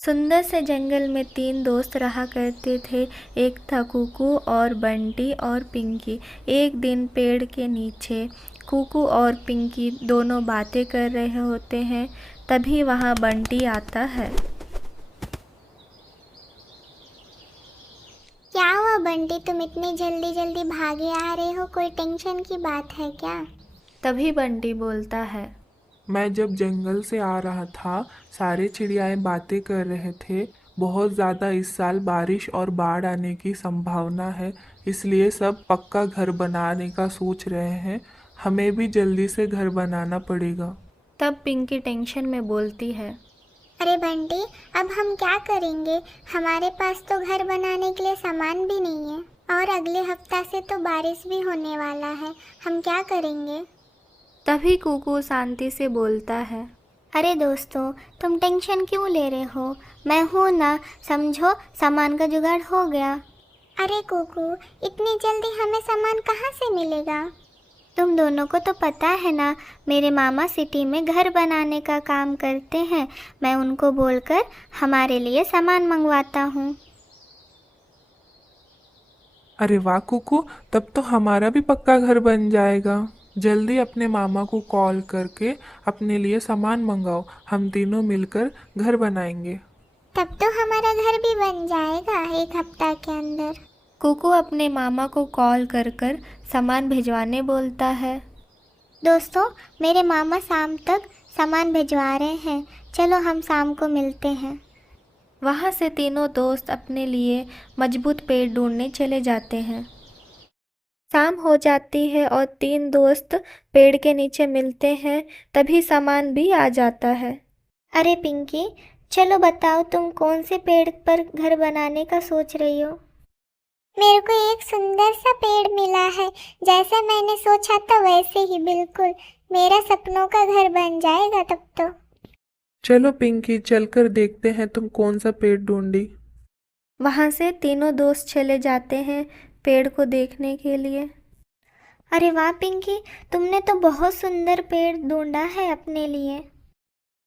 सुंदर से जंगल में तीन दोस्त रहा करते थे। एक था कुकू और बंटी और पिंकी। एक दिन पेड़ के नीचे कुकू और पिंकी दोनों बातें कर रहे होते हैं। तभी वहाँ बंटी आता है। क्या हुआ बंटी, तुम इतनी जल्दी जल्दी भागे आ रहे हो? कोई टेंशन की बात है क्या? तभी बंटी बोलता है। मैं जब जंगल से आ रहा था, सारे चिड़ियाएं बातें कर रहे थे। बहुत ज़्यादा इस साल बारिश और बाढ़ आने की संभावना है, इसलिए सब पक्का घर बनाने का सोच रहे हैं। हमें भी जल्दी से घर बनाना पड़ेगा। तब पिंकी टेंशन में बोलती है। अरे बंटी, अब हम क्या करेंगे? हमारे पास तो घर बनाने के लिए सामान भी नहीं है, और अगले हफ्ता से तो बारिश भी होने वाला है। हम क्या करेंगे? तभी कुकू शांति से बोलता है। अरे दोस्तों, तुम टेंशन क्यों ले रहे हो? मैं हूँ ना, समझो सामान का जुगाड़ हो गया। अरे कुकू, इतनी जल्दी हमें सामान कहाँ से मिलेगा? तुम दोनों को तो पता है ना, मेरे मामा सिटी में घर बनाने का काम करते हैं। मैं उनको बोलकर हमारे लिए सामान मंगवाता हूँ। अरे वाह कुकू, तब तो हमारा भी पक्का घर बन जाएगा। जल्दी अपने मामा को कॉल करके अपने लिए सामान मंगाओ, हम तीनों मिलकर घर बनाएंगे। तब तो हमारा घर भी बन जाएगा एक हफ्ता के अंदर। कुकू अपने मामा को कॉल कर सामान भिजवाने बोलता है। दोस्तों, मेरे मामा शाम तक सामान भिजवा रहे हैं। चलो हम शाम को मिलते हैं। वहाँ से तीनों दोस्त अपने लिए मजबूत पेड़ ढूंढने चले जाते हैं। शाम हो जाती है और तीन दोस्त पेड़ के नीचे मिलते हैं। तभी सामान भी आ जाता है। अरे पिंकी, चलो बताओ, तुम कौन से पेड़ पर घर बनाने का सोच रही हो? मेरे को एक सुंदर सा पेड़ मिला है। जैसा मैंने सोचा था वैसे ही बिल्कुल। मेरा सपनों का घर बन जाएगा तब तो। चलो पिंकी, चलकर देखते हैं तुम कौन सा पेड़ ढूंढी। वहाँ से तीनों दोस्त चले जाते हैं पेड़ को देखने के लिए। अरे वाह पिंकी, तुमने तो बहुत सुंदर पेड़ ढूंढा है अपने लिए।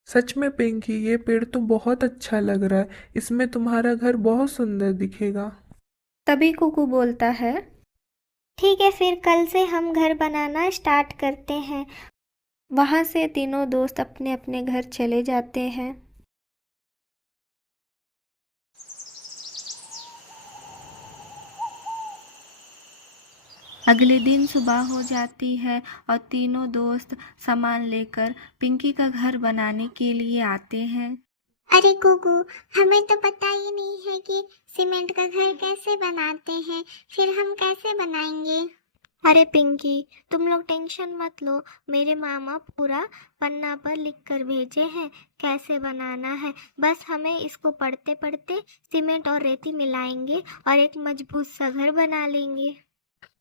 सच में पिंकी, ये पेड़ तो बहुत अच्छा लग रहा है। इसमें तुम्हारा घर बहुत सुंदर दिखेगा। तभी कुकू बोलता है। ठीक है, फिर कल से हम घर बनाना स्टार्ट करते हैं। वहाँ से तीनों दोस्त अपने अपने घर चले जाते हैं। अगले दिन सुबह हो जाती है और तीनों दोस्त सामान लेकर पिंकी का घर बनाने के लिए आते हैं। अरे कुकू, हमें तो पता ही नहीं है कि सीमेंट का घर कैसे बनाते हैं। फिर हम कैसे बनाएंगे? अरे पिंकी, तुम लोग टेंशन मत लो। मेरे मामा पूरा पन्ना पर लिख कर भेजे हैं कैसे बनाना है। बस हमें इसको पढ़ते पढ़ते सीमेंट और रेती मिलाएंगे और एक मजबूत सा घर बना लेंगे।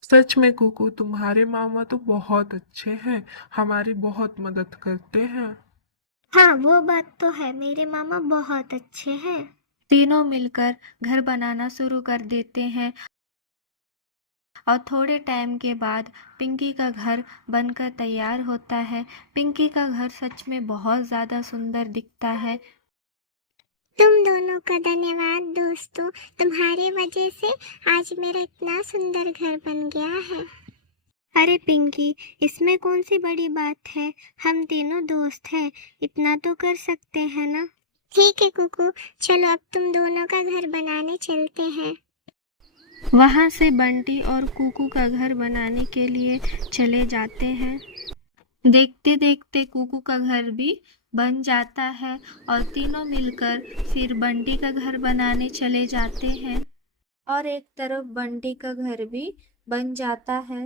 सच में कुकू, तुम्हारे मामा तो बहुत अच्छे हैं, हमारी बहुत मदद करते हैं। हाँ, वो बात तो है, मेरे मामा बहुत अच्छे हैं। तीनों मिलकर घर बनाना शुरू कर देते हैं और थोड़े टाइम के बाद पिंकी का घर बनकर तैयार होता है। पिंकी का घर सच में बहुत ज़्यादा सुंदर दिखता है। तुम दोनों का धन्यवाद दोस्तों। तुम्हारे वजह से आज मेरा इतना सुंदर घर बन गया है। अरे पिंकी, इसमें कौन सी बड़ी बात है? हम तीनों दोस्त हैं, इतना तो कर सकते हैं ना। ठीक है कुकू, चलो अब तुम दोनों का घर बनाने चलते हैं। वहाँ से बंटी और कुकू का घर बनाने के लिए चले जाते हैं। देखते देखते कुकू का घर भी बन जाता है और तीनों मिलकर फिर बंटी का घर बनाने चले जाते हैं और एक तरफ बंटी का घर भी बन जाता है।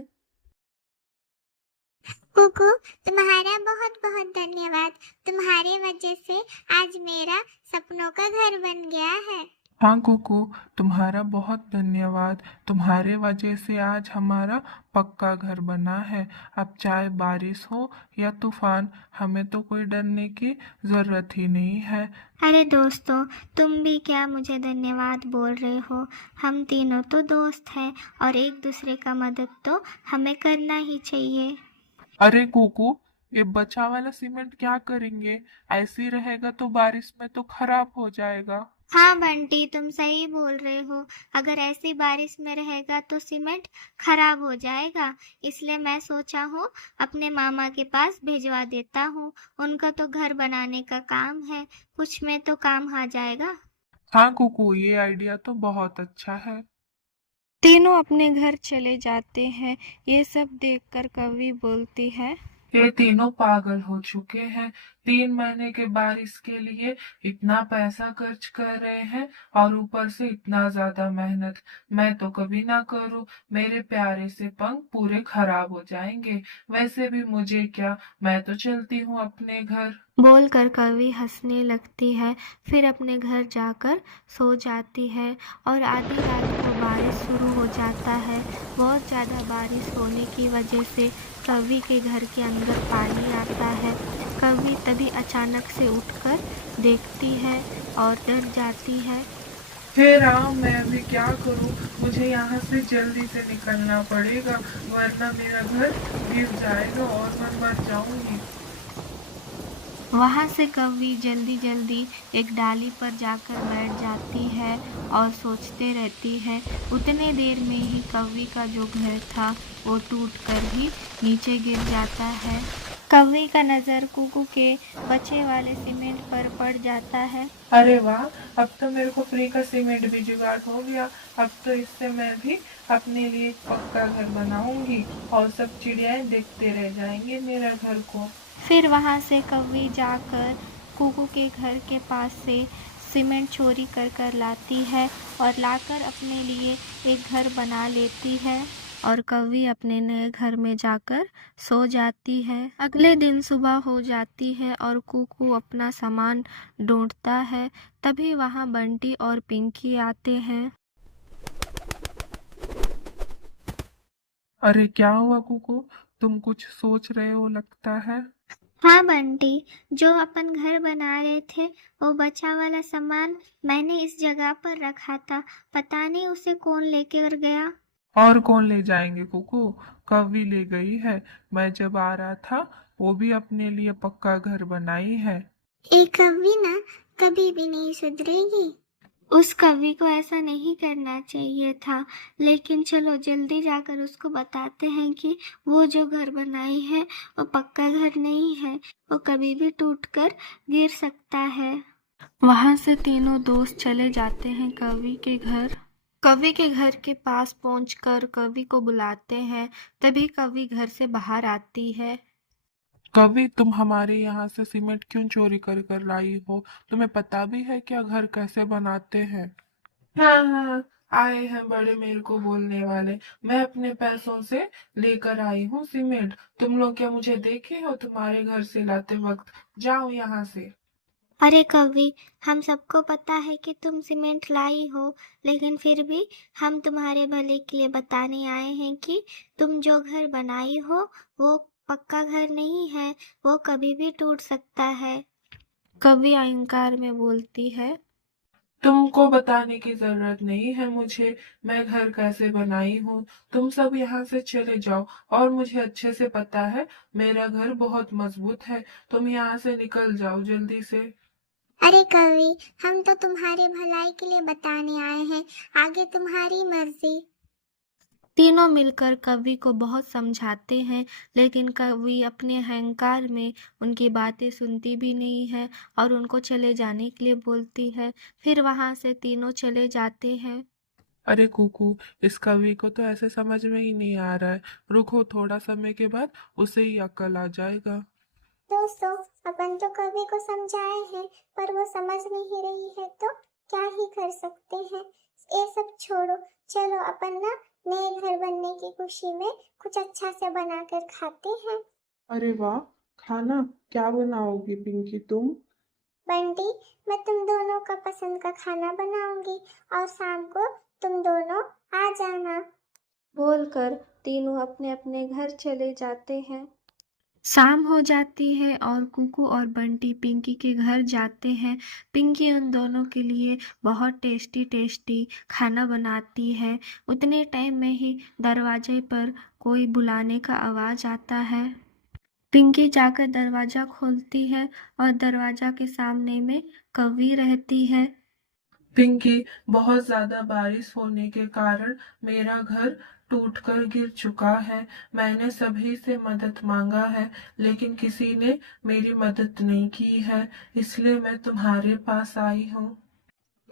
कुकू, तुम्हारा बहुत बहुत धन्यवाद। तुम्हारे वजह से आज मेरा सपनों का घर बन गया है। हाँ कुकू, तुम्हारा बहुत धन्यवाद। तुम्हारे वजह से आज हमारा पक्का घर बना है। अब चाहे बारिश हो या तूफान, हमें तो कोई डरने की जरूरत ही नहीं है। अरे दोस्तों, तुम भी क्या मुझे धन्यवाद बोल रहे हो? हम तीनों तो दोस्त हैं और एक दूसरे का मदद तो हमें करना ही चाहिए। अरे कुकू, ये बचा वाला सीमेंट क्या करेंगे? ऐसे ही रहेगा तो बारिश में तो खराब हो जाएगा। हाँ बंटी, तुम सही बोल रहे हो। अगर ऐसी बारिश में रहेगा तो सीमेंट खराब हो जाएगा। इसलिए मैं सोचा हूँ अपने मामा के पास भिजवा देता हूँ। उनका तो घर बनाने का काम है, कुछ में तो काम आ जाएगा। हाँ कुकू, ये आइडिया तो बहुत अच्छा है। तीनों अपने घर चले जाते हैं। ये सब देखकर कवि बोलती है, ये तीनों पागल हो चुके हैं। 3 महीने के बारिश के लिए इतना पैसा खर्च कर रहे हैं और ऊपर से इतना ज्यादा मेहनत। मैं तो कभी ना करूं। मेरे प्यारे से पंख पूरे खराब हो जाएंगे। वैसे भी मुझे क्या, मैं तो चलती हूँ अपने घर। बोलकर कवि हंसने लगती है। फिर अपने घर जाकर सो जाती है और आधी रात को बारिश शुरू हो जाता है। बहुत ज़्यादा बारिश होने की वजह से कवि के घर के अंदर पानी आता है। कवि तभी अचानक से उठकर देखती है और डर जाती है। हे राम, मैं अभी क्या करूं? मुझे यहाँ से जल्दी से निकलना पड़ेगा, वरना मेरा घर गिर जाएगा और मैं मर जाऊंगी। वहां से कवि जल्दी जल्दी एक डाली पर जाकर बैठ जाती है और सोचते रहती है। उतने देर में ही कवि का जो घर था वो टूट कर ही नीचे गिर जाता है। कवि का नजर कुकू के बचे वाले सीमेंट पर पड़ जाता है। अरे वाह, अब तो मेरे को फ्री का सीमेंट भी जुगाड़ हो गया। अब तो इससे मैं भी अपने लिए एक पक्का घर बनाऊंगी और सब चिड़ियाएं देखते रह जाएंगे मेरा घर को। फिर वहां से कव्वी जाकर कुकू के घर के पास से सीमेंट चोरी कर कर लाती है और लाकर अपने लिए एक घर बना लेती है और कव्वी अपने नए घर में जाकर सो जाती है। अगले दिन सुबह हो जाती है और कुकू अपना सामान ढूंढता है। तभी वहां बंटी और पिंकी आते हैं। अरे क्या हुआ कुकू, तुम कुछ सोच रहे हो लगता है। हाँ बंटी, जो अपन घर बना रहे थे वो बचा वाला सामान मैंने इस जगह पर रखा था। पता नहीं उसे कौन लेकर गया। और कौन ले जाएंगे कुकू? कवि ले गई है। मैं जब आ रहा था वो भी अपने लिए पक्का घर बनाई है। एक कवि ना कभी भी नहीं सुधरेगी। उस कवि को ऐसा नहीं करना चाहिए था। लेकिन चलो जल्दी जाकर उसको बताते हैं कि वो जो घर बनाई है वो पक्का घर नहीं है, वो कभी भी टूटकर गिर सकता है। वहां से तीनों दोस्त चले जाते हैं कवि के घर। कवि के घर के पास पहुंचकर कवि को बुलाते हैं। तभी कवि घर से बाहर आती है। कवि, तुम हमारे यहाँ से सीमेंट क्यों चोरी कर कर लाई हो? तुम्हें पता भी है क्या घर कैसे बनाते हैं? हाँ हाँ, आए हैं बड़े मेरे को बोलने वाले। मैं अपने पैसों से लेकर आई हूँ सीमेंट। तुम लोग क्या मुझे देखे हो तुम्हारे घर से लाते वक्त? जाओ यहाँ से। अरे कवि, हम सबको पता है कि तुम सीमेंट लाई हो, लेकिन फिर भी हम तुम्हारे भले के लिए बताने आए हैं कि तुम जो घर बनाई हो वो पक्का घर नहीं है, वो कभी भी टूट सकता है। कवि अहंकार में बोलती है, तुमको बताने की जरूरत नहीं है मुझे, मैं घर कैसे बनाई हूँ। तुम सब यहाँ से चले जाओ। और मुझे अच्छे से पता है मेरा घर बहुत मजबूत है। तुम यहाँ से निकल जाओ जल्दी से। अरे कवि, हम तो तुम्हारे भलाई के लिए बताने आए हैं, आगे तुम्हारी मर्जी। तीनों मिलकर कवि को बहुत समझाते हैं, लेकिन कवि अपने अहंकार में उनकी बातें सुनती भी नहीं है और उनको चले जाने के लिए बोलती है। फिर वहां से तीनों चले जाते हैं। अरे कुकू, इस कवि को तो ऐसे समझ में ही नहीं आ रहा है। रुको, थोड़ा समय के बाद उसे ही अक्ल आ जाएगा। दोस्तों, अपन तो कवि को समझाए हैं, पर वो समझ नहीं रही है तो क्या ही कर सकते हैं। ये सब छोड़ो, चलो अपन ना नए घर बनने की खुशी में कुछ अच्छा से बनाकर खाते हैं। अरे वाह, खाना क्या बनाओगी पिंकी तुम? बंटी, मैं तुम दोनों का पसंद का खाना बनाऊंगी और शाम को तुम दोनों आ जाना। बोलकर तीनों अपने अपने घर चले जाते हैं। शाम हो जाती है और कुकू और बंटी पिंकी के घर जाते हैं। पिंकी उन दोनों के लिए बहुत टेस्टी टेस्टी खाना बनाती है। उतने टाइम में ही दरवाजे पर कोई बुलाने का आवाज आता है। पिंकी जाकर दरवाजा खोलती है और दरवाजा के सामने में कौवी रहती है। पिंकी, बहुत ज्यादा बारिश होने के कारण मेरा घर टूटकर गिर चुका है। मैंने सभी से मदद मांगा है, लेकिन किसी ने मेरी मदद नहीं की है, इसलिए मैं तुम्हारे पास आई हूँ।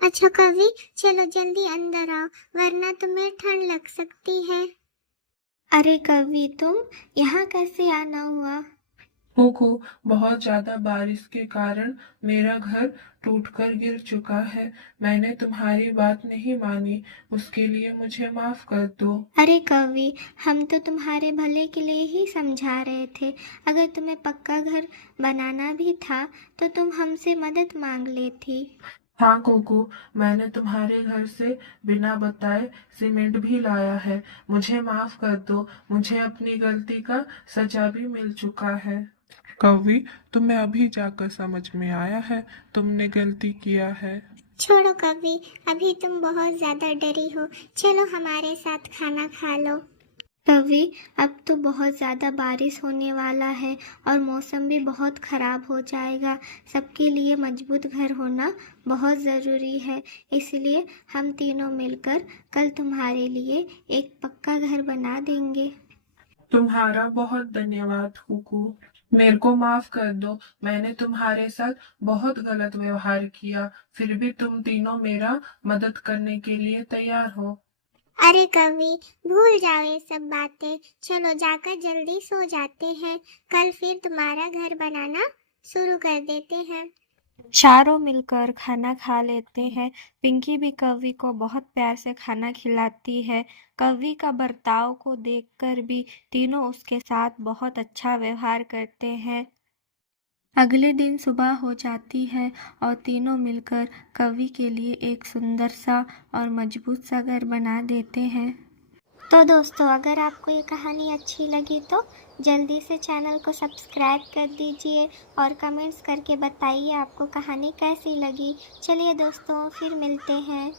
अच्छा कवि, चलो जल्दी अंदर आओ, वरना तुम्हें ठंड लग सकती है। अरे कौवी, तुम यहाँ कैसे आना हुआ? कुकू, बहुत ज्यादा बारिश के कारण मेरा घर टूटकर गिर चुका है। मैंने तुम्हारी बात नहीं मानी, उसके लिए मुझे माफ कर दो। अरे कौवी, हम तो तुम्हारे भले के लिए ही समझा रहे थे। अगर तुम्हें पक्का घर बनाना भी था तो तुम हमसे मदद मांग लेती। हाँ कुकू, मैंने तुम्हारे घर से बिना बताए सीमेंट भी लाया है। मुझे माफ कर दो, मुझे अपनी गलती का सजा भी मिल चुका है। कवि, तुम्हें अभी जाकर समझ में आया है तुमने गलती किया है। छोड़ो कवि, अभी तुम बहुत ज्यादा डरी हो, चलो हमारे साथ खाना खा लो। कवि, अब तो बहुत ज़्यादा बारिश होने वाला है और मौसम भी बहुत ख़राब हो जाएगा। सबके लिए मजबूत घर होना बहुत ज़रूरी है, इसलिए हम तीनों मिलकर कल तुम्हारे लिए एक पक्का घर बना देंगे। तुम्हारा बहुत धन्यवाद कुकू। मेरे को माफ कर दो, मैंने तुम्हारे साथ बहुत गलत व्यवहार किया, फिर भी तुम तीनों मेरा मदद करने के लिए तैयार हो। अरे कवि, भूल जाओ ये सब बातें, चलो जाकर जल्दी सो जाते हैं, कल फिर तुम्हारा घर बनाना शुरू कर देते हैं। चारों मिलकर खाना खा लेते हैं। पिंकी भी कवि को बहुत प्यार से खाना खिलाती है। कवि का बर्ताव को देखकर भी तीनों उसके साथ बहुत अच्छा व्यवहार करते हैं। अगले दिन सुबह हो जाती है और तीनों मिलकर कवि के लिए एक सुंदर सा और मजबूत सा घर बना देते हैं। तो दोस्तों, अगर आपको ये कहानी अच्छी लगी तो जल्दी से चैनल को सब्सक्राइब कर दीजिए और कमेंट्स करके बताइए आपको कहानी कैसी लगी। चलिए दोस्तों, फिर मिलते हैं।